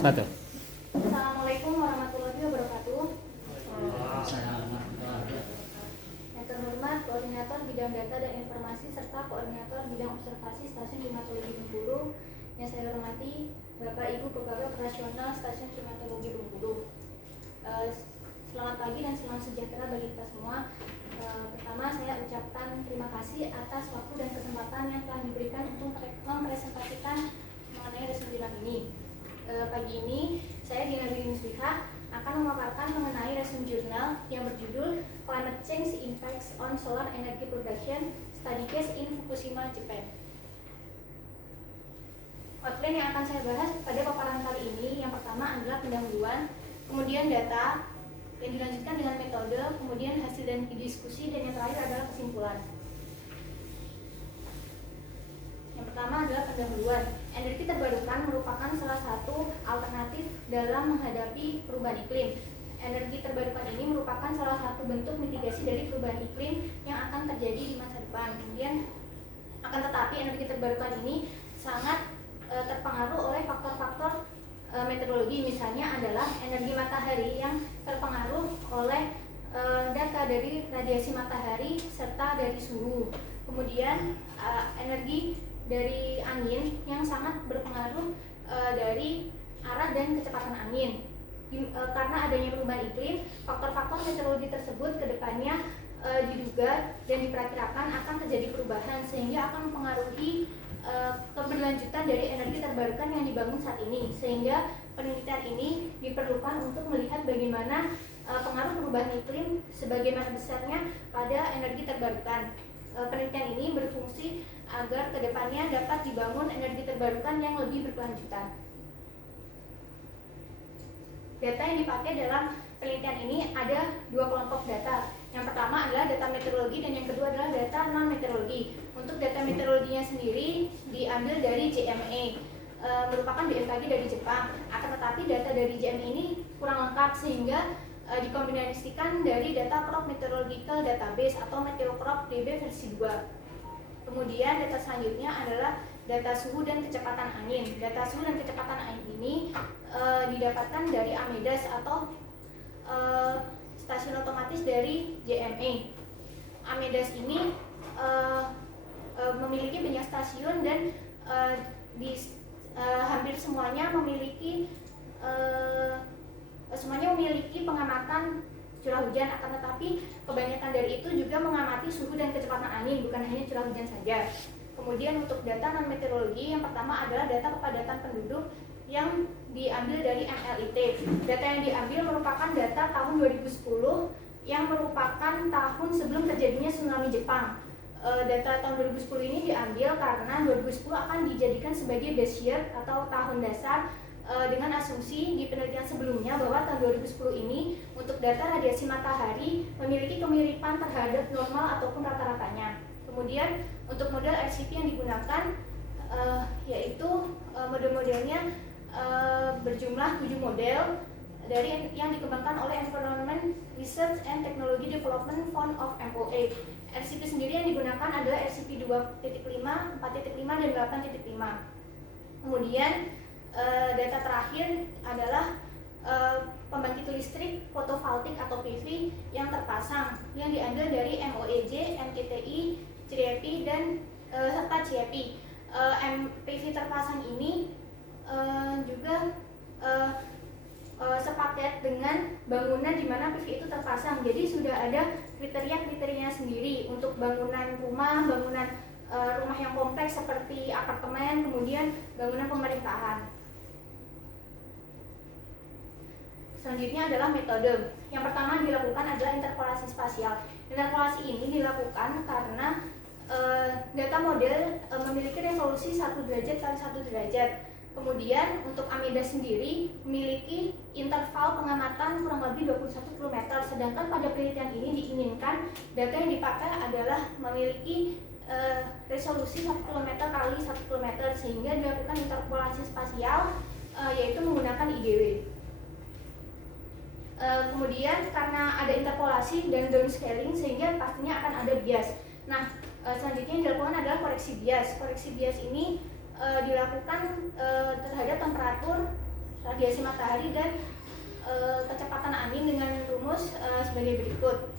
Satu. Assalamualaikum warahmatullahi wabarakatuh. Yang terhormat Koordinator Bidang Data dan Informasi serta Koordinator Bidang Observasi Stasiun Klimatologi Bengkulu. Yang saya hormati Bapak Ibu Pegawai Operasional Stasiun Klimatologi Bengkulu. Selamat pagi dan salam sejahtera bagi kita semua. Pertama, saya ucapkan terima kasih atas waktu dan kesempatan yang telah diberikan untuk mempresentasikan mengenai resum jurnal ini. Pagi ini saya Dina Dwi Musliha akan memaparkan mengenai resum jurnal yang berjudul Climate Change Impacts on Solar Energy Production Study Case in Fukushima, Japan. Outline yang akan saya bahas pada paparan kali ini yang pertama adalah pendahuluan, kemudian data, yang dilanjutkan dengan metode, kemudian hasil dan diskusi, dan yang terakhir adalah kesimpulan. Yang pertama adalah pendahuluan. Energi terbarukan merupakan salah satu alternatif dalam menghadapi perubahan iklim. Energi terbarukan ini merupakan salah satu bentuk mitigasi dari perubahan iklim yang akan terjadi di masa depan. Kemudian, akan tetapi energi terbarukan ini sangat terpengaruh oleh faktor-faktor meteorologi, misalnya adalah energi matahari yang terpengaruh oleh data dari radiasi matahari serta dari suhu. Kemudian energi dari angin yang sangat berpengaruh dari arah dan kecepatan angin. Karena adanya perubahan iklim, faktor-faktor meteorologi tersebut kedepannya diduga dan diperkirakan akan terjadi perubahan sehingga akan mempengaruhi keberlanjutan dari energi terbarukan yang dibangun saat ini, sehingga penelitian ini diperlukan untuk melihat bagaimana pengaruh perubahan iklim sebagaimana besarnya pada energi terbarukan. Penelitian ini berfungsi agar kedepannya dapat dibangun energi terbarukan yang lebih berkelanjutan. Data yang dipakai dalam penelitian ini ada dua kelompok data. Yang pertama adalah data meteorologi dan yang kedua adalah data non-meteorologi. Untuk data meteorologinya sendiri diambil dari JMA, merupakan BMKG dari Jepang. Akan tetapi data dari JMA ini kurang lengkap sehingga dikombinasikan dari data Crop Meteorological Database atau Meteocrop DB versi 2. Kemudian data selanjutnya adalah data suhu dan kecepatan angin. Data suhu dan kecepatan angin ini didapatkan dari Amedas atau stasiun otomatis dari JMA. Amedas ini memiliki banyak stasiun dan hampir semuanya memiliki pengamatan curah hujan, akan tetapi kebanyakan dari itu juga mengamati suhu dan kecepatan angin, bukan hanya curah hujan saja. Kemudian untuk data non-meteorologi, yang pertama adalah data kepadatan penduduk yang diambil dari MLIT. Data yang diambil merupakan data tahun 2010 yang merupakan tahun sebelum terjadinya tsunami Jepang. Data tahun 2010 ini diambil karena 2010 akan dijadikan sebagai base year atau tahun dasar dengan asumsi di penelitian sebelumnya bahwa tahun 2010 ini untuk data radiasi matahari memiliki kemiripan terhadap normal ataupun rata-ratanya. Kemudian untuk model RCP yang digunakan yaitu model-modelnya berjumlah 7 model dari yang dikembangkan oleh Environment Research and Technology Development Fund of MOA. RCP sendiri yang digunakan adalah RCP 2.5, 4.5, dan 8.5. Kemudian data terakhir adalah pembangkit listrik fotovoltaik atau PV yang terpasang yang diambil dari MOEJ, MKTI, CREPI, dan serta CIEPI. PV terpasang ini juga sepaket dengan bangunan di mana PV itu terpasang. Jadi sudah ada kriteria-kriterianya sendiri untuk bangunan rumah yang kompleks seperti apartemen, kemudian bangunan pemerintahan. Selanjutnya adalah metode. Yang pertama dilakukan adalah interpolasi spasial. Interpolasi ini dilakukan karena data model memiliki resolusi 1 derajat kali 1 derajat. Kemudian untuk Amedas sendiri memiliki interval pengamatan kurang lebih 21 km. Sedangkan pada penelitian ini diinginkan data yang dipakai adalah memiliki resolusi 1 km kali 1 km sehingga dilakukan interpolasi spasial yaitu menggunakan IDW. Kemudian karena ada interpolasi dan downscaling sehingga pastinya akan ada bias. Nah, selanjutnya yang dilakukan adalah koreksi bias. Koreksi bias ini dilakukan terhadap temperatur radiasi matahari dan kecepatan angin dengan rumus sebagai berikut.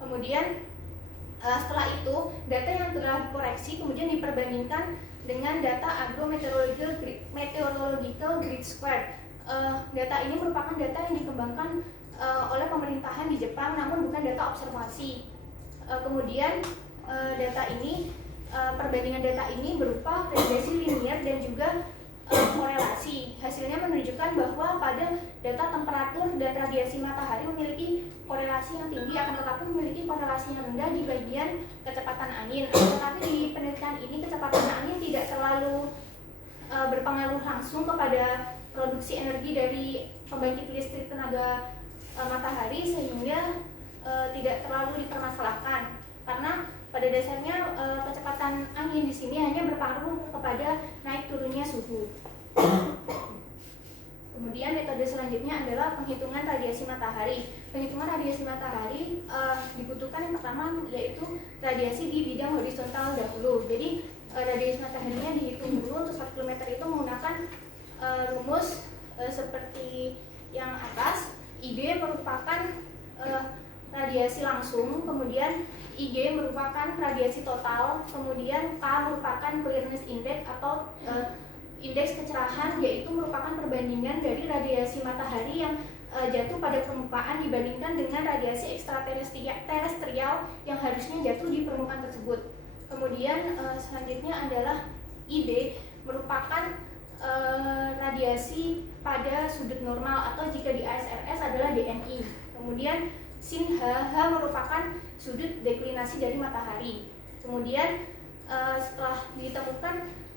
Kemudian setelah itu data yang telah dikoreksi kemudian diperbandingkan dengan data agrometeorological grid square. Data ini merupakan data yang dikembangkan oleh pemerintahan di Jepang, namun bukan data observasi. Kemudian perbandingan data ini berupa regresi linier dan juga korelasi. Hasilnya menunjukkan bahwa pada data temperatur dan radiasi matahari memiliki korelasi yang tinggi, akan tetapi memiliki korelasi yang rendah di bagian kecepatan angin. Tetapi di penelitian ini kecepatan angin tidak terlalu berpengaruh langsung kepada produksi energi dari pembangkit listrik tenaga matahari, sehingga tidak terlalu dipermasalahkan karena pada dasarnya kecepatan angin di sini hanya berpengaruh kepada naik turunnya suhu. Kemudian metode selanjutnya adalah penghitungan radiasi matahari. Penghitungan radiasi matahari dibutuhkan yang pertama yaitu radiasi di bidang horizontal dahulu. Jadi radiasi mataharinya dihitung dulu. Untuk 1 km itu menggunakan rumus seperti yang atas. IG merupakan radiasi langsung, kemudian IG merupakan radiasi total, kemudian K merupakan clearness index atau indeks kecerahan, yaitu merupakan perbandingan dari radiasi matahari yang jatuh pada permukaan dibandingkan dengan radiasi ekstraterestrial yang harusnya jatuh di permukaan tersebut. Kemudian selanjutnya adalah ID merupakan radiasi pada sudut normal atau jika di ASRS adalah DNI. Kemudian sin H merupakan sudut deklinasi dari matahari. Kemudian setelah ditemukan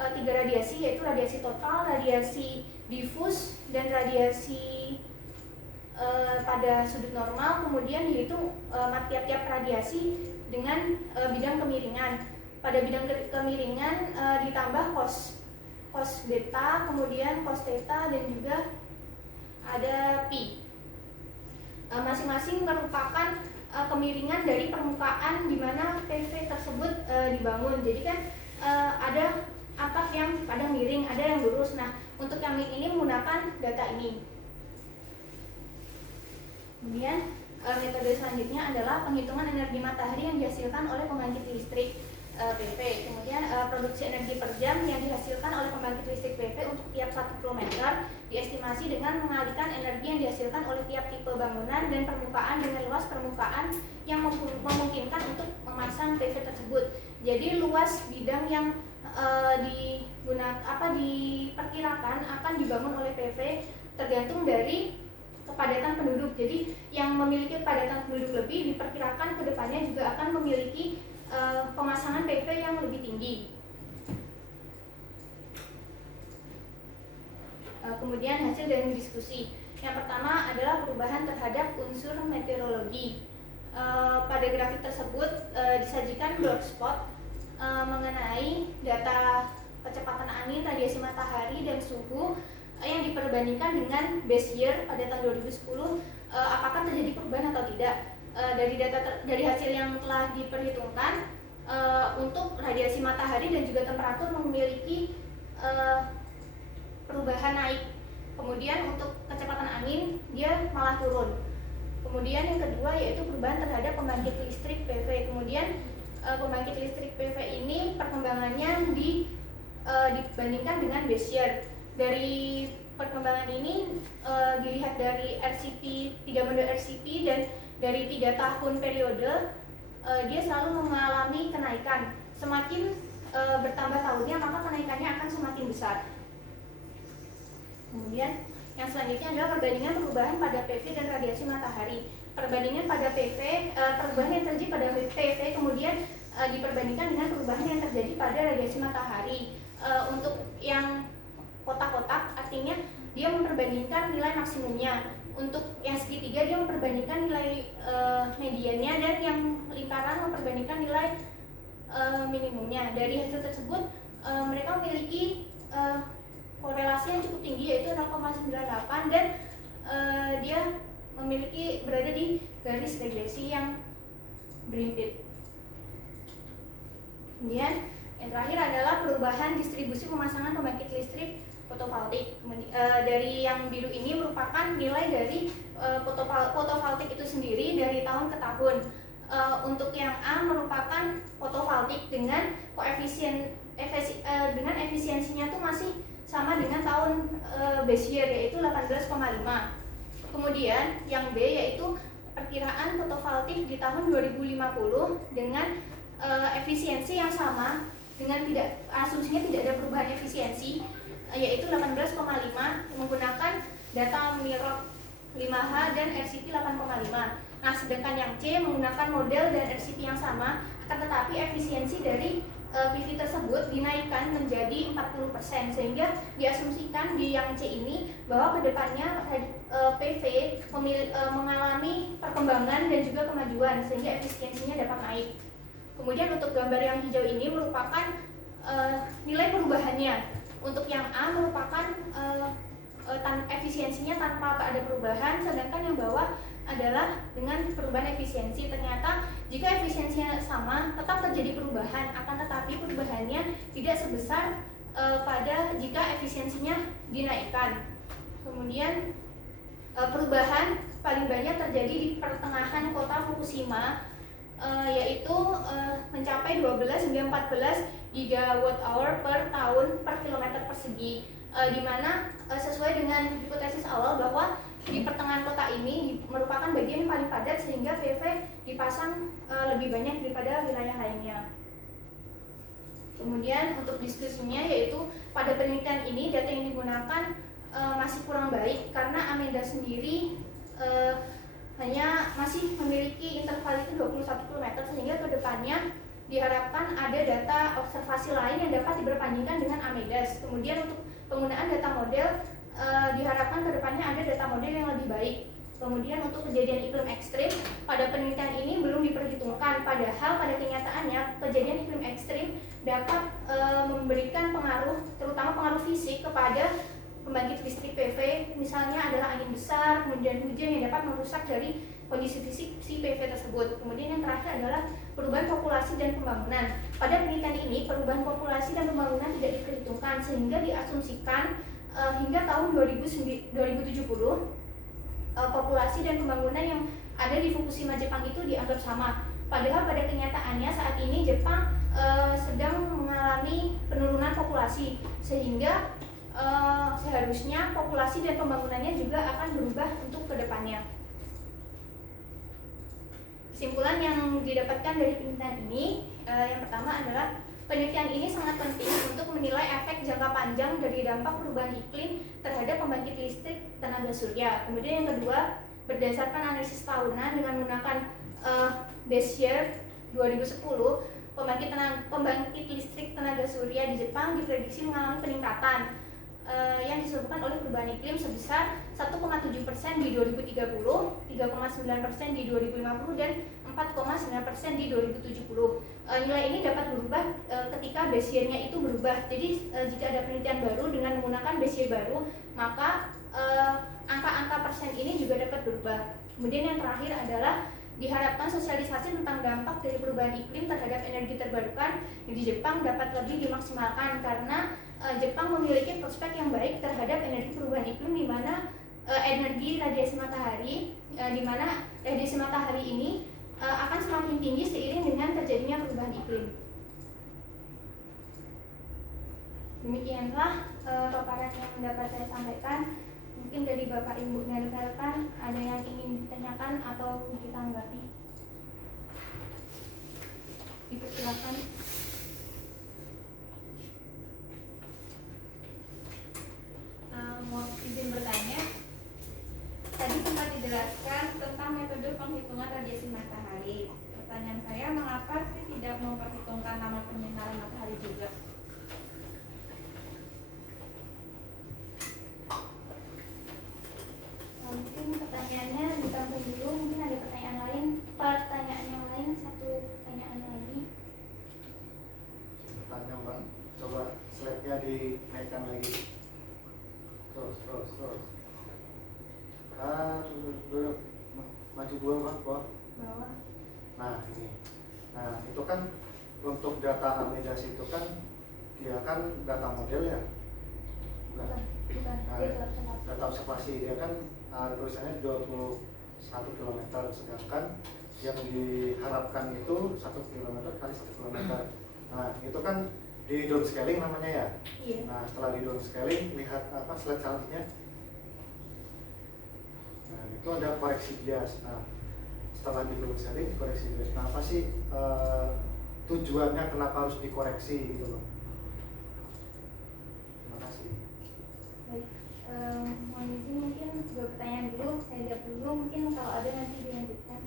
3 radiasi, yaitu radiasi total, radiasi difus, dan radiasi pada sudut normal, kemudian dihitung tiap-tiap radiasi dengan bidang kemiringan. Pada bidang kemiringan ditambah cos beta, kemudian cos theta, dan juga ada pi. Masing-masing merupakan kemiringan dari permukaan di mana PV tersebut dibangun. Jadi kan ada atap yang kadang miring, ada yang lurus. Nah, untuk yang ini menggunakan data ini. Kemudian metode selanjutnya adalah penghitungan energi matahari yang dihasilkan oleh pembangkit listrik PV. Kemudian produksi energi per jam yang dihasilkan oleh pembangkit listrik PV untuk tiap 1 km diestimasi dengan mengalihkan energi yang dihasilkan oleh tiap tipe bangunan dan permukaan dengan luas permukaan yang memungkinkan untuk memasang PV tersebut. Jadi luas bidang yang diperkirakan akan dibangun oleh PV tergantung dari kepadatan penduduk. Jadi yang memiliki kepadatan penduduk lebih diperkirakan kedepannya juga akan memiliki pemasangan PV yang lebih tinggi. Kemudian hasil dari diskusi. Yang pertama adalah perubahan terhadap unsur meteorologi. Pada grafik tersebut disajikan dark spot mengenai data kecepatan angin, radiasi matahari, dan suhu yang diperbandingkan dengan base year pada tahun 2010. Apakah terjadi perubahan atau tidak? Dari hasil yang telah diperhitungkan untuk radiasi matahari dan juga temperatur memiliki perubahan naik. Kemudian untuk kecepatan angin dia malah turun. Kemudian yang kedua yaitu perubahan terhadap pembangkit listrik PV. Kemudian pembangkit listrik PV ini perkembangannya dibandingkan dengan base year. Dari perkembangan ini dilihat dari RCP 3 model RCP dan dari 3 tahun periode dia selalu mengalami kenaikan. Semakin bertambah tahunnya maka kenaikannya akan semakin besar. Kemudian yang selanjutnya adalah perbandingan perubahan pada PV dan radiasi matahari. Perbandingan pada PV, perubahan yang terjadi pada PV kemudian diperbandingkan dengan perubahan yang terjadi pada radiasi matahari. Untuk yang kotak-kotak artinya dia memperbandingkan nilai maksimumnya. Untuk yang segitiga dia memperbandingkan nilai mediannya, dan yang lingkaran memperbandingkan nilai minimumnya. Dari hasil tersebut mereka memiliki korelasi yang cukup tinggi yaitu 0,98 dan dia berada di garis regresi yang berhimpit. Kemudian yang terakhir adalah perubahan distribusi pemasangan pembangkit listrik fotovoltaik. Dari yang biru ini merupakan nilai dari fotovoltaik itu sendiri dari tahun ke tahun. Untuk yang A merupakan fotovoltaik dengan dengan efisiensinya tuh masih sama dengan tahun base year, yaitu 18,5. Kemudian yang B yaitu perkiraan fotovoltaik di tahun 2050 dengan efisiensi yang sama, dengan asumsinya tidak ada perubahan efisiensi, yaitu 18,5 menggunakan data Mirror 5H dan RCP 8,5. Nah, sedangkan yang C menggunakan model dan RCP yang sama, akan tetapi efisiensi dari PV tersebut dinaikkan menjadi 40%, sehingga diasumsikan di yang C ini bahwa kedepannya PV mengalami perkembangan dan juga kemajuan sehingga efisiensinya dapat naik. Kemudian untuk gambar yang hijau ini merupakan nilai perubahannya. Untuk yang A merupakan efisiensinya tanpa ada perubahan, sedangkan yang bawah adalah dengan perubahan efisiensi. Ternyata jika efisiensinya sama tetap terjadi perubahan, akan tetapi perubahannya tidak sebesar pada jika efisiensinya dinaikkan. Kemudian perubahan paling banyak terjadi di pertengahan kota Fukushima, yaitu mencapai 12 hingga 14 gigawatt hour per tahun per kilometer persegi, di mana sesuai dengan hipotesis awal bahwa di pertengahan kota ini merupakan bagian paling padat sehingga PV dipasang lebih banyak daripada wilayah lainnya. Kemudian untuk diskusinya, yaitu pada penelitian ini data yang digunakan masih kurang baik karena Ameda sendiri hanya masih memiliki interval itu 21 km, sehingga kedepannya diharapkan ada data observasi lain yang dapat diperbandingkan dengan Amedas. Kemudian untuk penggunaan data model diharapkan kedepannya ada data model yang lebih baik. Kemudian untuk kejadian iklim ekstrim pada penelitian ini belum diperhitungkan, padahal pada kenyataannya kejadian iklim ekstrim dapat memberikan pengaruh, terutama pengaruh fisik kepada pembangkit listrik PV, misalnya adalah angin besar, kemudian hujan yang dapat merusak dari kondisi fisik si PV tersebut. Kemudian yang terakhir adalah perubahan populasi dan pembangunan. Pada penelitian ini perubahan populasi dan pembangunan tidak diperhitungkan, sehingga diasumsikan hingga tahun 2070 populasi dan pembangunan yang ada di Fukushima Jepang itu dianggap sama. Padahal pada kenyataannya saat ini Jepang sedang mengalami penurunan populasi, sehingga seharusnya populasi dan pembangunannya juga akan berubah untuk kedepannya. Kesimpulan yang didapatkan dari penelitian ini, yang pertama adalah penelitian ini sangat penting untuk menilai efek jangka panjang dari dampak perubahan iklim terhadap pembangkit listrik tenaga surya. Kemudian yang kedua, berdasarkan analisis tahunan dengan menggunakan base year 2010, pembangkit listrik tenaga surya di Jepang diprediksi mengalami peningkatan yang disebabkan oleh perubahan iklim sebesar 1,7% di 2030, 3,9% di 2050, dan 4,9% di 2070. Nilai ini dapat berubah ketika base year-nya itu berubah. Jadi jika ada penelitian baru dengan menggunakan base year baru, maka angka-angka persen ini juga dapat berubah. Kemudian yang terakhir adalah diharapkan sosialisasi tentang dampak dari perubahan iklim terhadap energi terbarukan di Jepang dapat lebih dimaksimalkan, karena Jepang memiliki prospek yang baik terhadap energi perubahan iklim, di mana energi radiasi matahari, di mana radiasi matahari ini akan semakin tinggi seiring dengan terjadinya perubahan iklim. Demikianlah paparan yang dapat saya sampaikan. Mungkin dari Bapak Ibu dan rekan-rekan ada yang ingin ditanyakan atau ditanggapi. Dipersilakan. Mau izin bertanya, tadi sempat dijelaskan tentang metode penghitungan radiasi matahari. Pertanyaan saya, mengapa sih tidak memperhitungkan nama penyinaran matahari juga? Mungkin pertanyaannya ditampung dulu, mungkin ada pertanyaan lain. Pertanyaan yang lain, satu pertanyaan lagi. Tanya Mbak, coba slide-nya dinaikkan lagi. Terus. Duduk. Maju dua Mbak, bawah. Nah ini. Nah itu kan untuk data Amedas itu kan dia kan data model ya. Bukan. Bukan. Nah, Dia data observasi. data observasi dia kan tulisannya 21 km, sedangkan yang diharapkan itu 1 km kali 1 km. Nah itu kan di downscaling namanya ya. Iya. Nah setelah di downscaling, lihat apa slide selanjutnya. Nah itu ada koreksi bias. Nah setelah di downscaling, koreksi bias. Nah apa sih tujuannya kenapa harus dikoreksi gitu loh? Terima kasih. Baik, mohon izin mungkin 2 pertanyaan dulu, saya jawab dulu, mungkin kalau ada nanti dilanjutkan.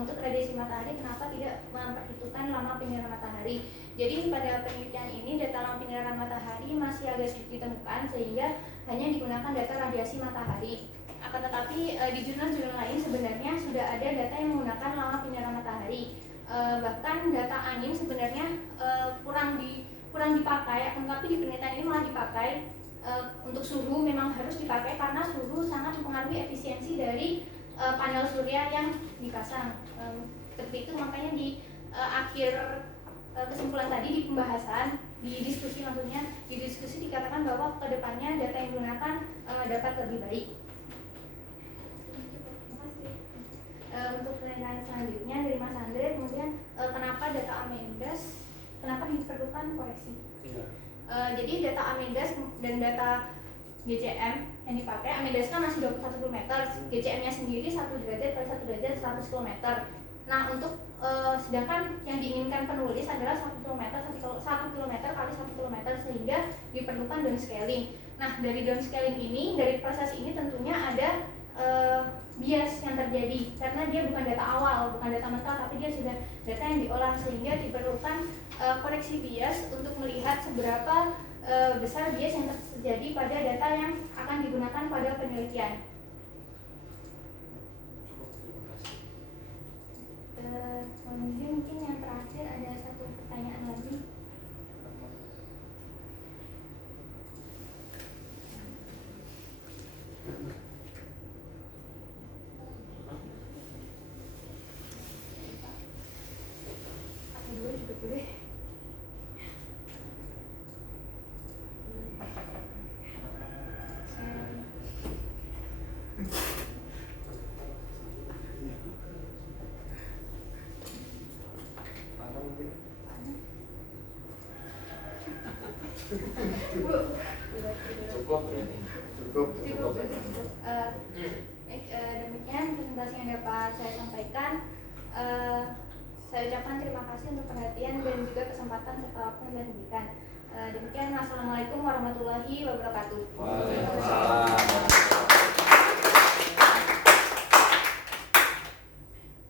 Untuk radiasi matahari, kenapa tidak memperhitungkan lama penyinaran matahari? Jadi pada penelitian ini data lama penyinaran matahari masih agak sulit ditemukan, sehingga hanya digunakan data radiasi matahari. Akan tetapi di jurnal-jurnal lain sebenarnya sudah ada data yang menggunakan lama penyinaran matahari. Bahkan data angin sebenarnya kurang dipakai, akan tetapi di penelitian ini malah dipakai. Untuk suhu memang harus dipakai karena suhu sangat mempengaruhi efisiensi dari panel surya yang dipasang. Seperti itu, makanya di akhir kesimpulan tadi di pembahasan, di diskusi maksudnya, di diskusi dikatakan bahwa kedepannya data yang digunakan dapat lebih baik. Untuk pertanyaan selanjutnya dari Mas Andre, kemudian kenapa data Amendas, kenapa diperlukan koreksi? Iya. Jadi data Amendas dan data GCM yang dipakai, Amendas kan masih 21 km, GCM-nya sendiri 1 derajat per 1 derajat 100 km. Nah untuk sedangkan yang diinginkan penulis adalah 1 km kali 1 km, sehingga diperlukan downscaling. Nah dari downscaling ini, dari proses ini tentunya ada bias yang terjadi karena dia bukan data awal, bukan data mentah, tapi dia sudah data yang diolah, sehingga diperlukan koreksi bias untuk melihat seberapa besar bias yang terjadi pada data yang akan digunakan pada penelitian. Mungkin yang terakhir ada 1 pertanyaan lagi. Aku dulu juga boleh. Mana mungkin? Cukup berarti. Cukup. Demikian presentasi yang dapat saya sampaikan. Saya ucapkan terima kasih untuk perhatian dan juga kesempatan serta waktu yang telah diberikan. Demikian, wassalamualaikum warahmatullahi wabarakatuh. Waalaikumsalam.